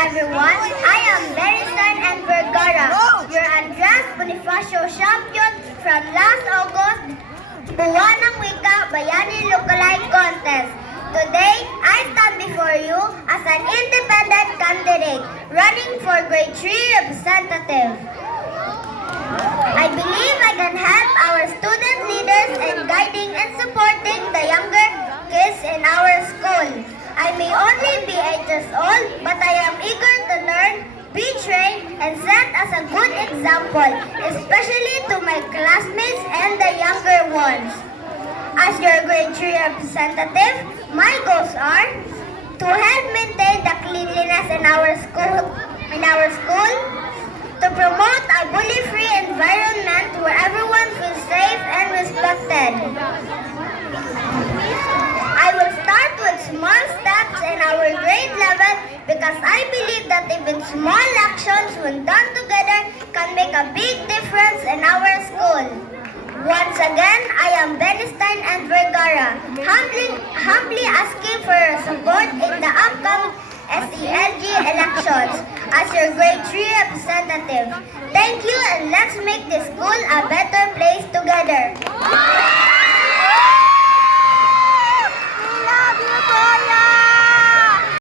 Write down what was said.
everyone. I am Berison and Vergara, your Andres Bonifacio champion from last August Buwanang Wika Bayani Lookalike Contest. Today, I stand before you as an independent candidate running for Grade 3 representative. I believe I can help our student leaders in guiding and supporting the younger kids in our school. I may only be 8 years old, but I am eager to learn, be trained, and set as a good example, especially to my classmates and the younger ones. As your Grade 3 representative, my goals are to help maintain the cleanliness in our school, to promote a bully-free environment where everyone feels safe and respected. I will start with small steps in our grade level because I believe that even small actions when done together can make a big difference in our school. Once again, I am Benestein and Vergara, humbly asking for your support in the upcoming SELG elections as your Grade 3 representative. Thank you, and let's make this school a better place together.